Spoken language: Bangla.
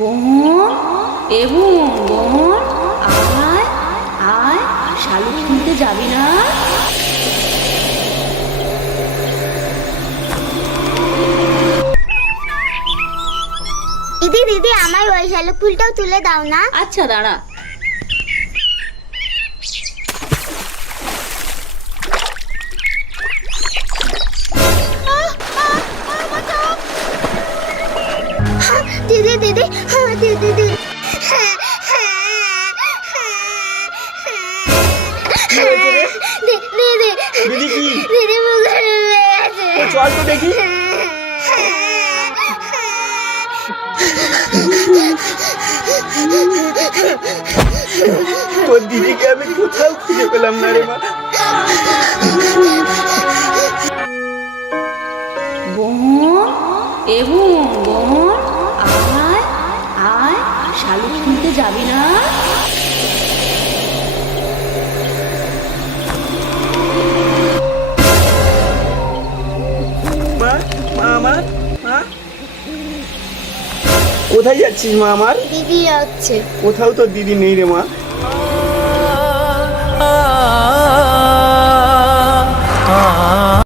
বোন এবং বোন আয় আয় শালু শুনতে যাবি না? দিদি দিদি আমার ওই শালুক ফুলটাও তুলে দাও না। আচ্ছা দাঁড়া। দিদি দিদি হ্যাঁ, দিদি দিদি দি- দিদি দিদি কি দিদি মুখে লেগে আছে ও চল তো দেখি তোর দিদিকে আমি কোথাও খুঁজে পেলাম না রে মা এবং বোন আয় আয় শালুক শুনতে যাবি না? মা মা আমার মা। কোথায় যাচ্ছিস মা আমার? দিদি যাচ্ছে। কোথাও তো দিদি নেই রে মা।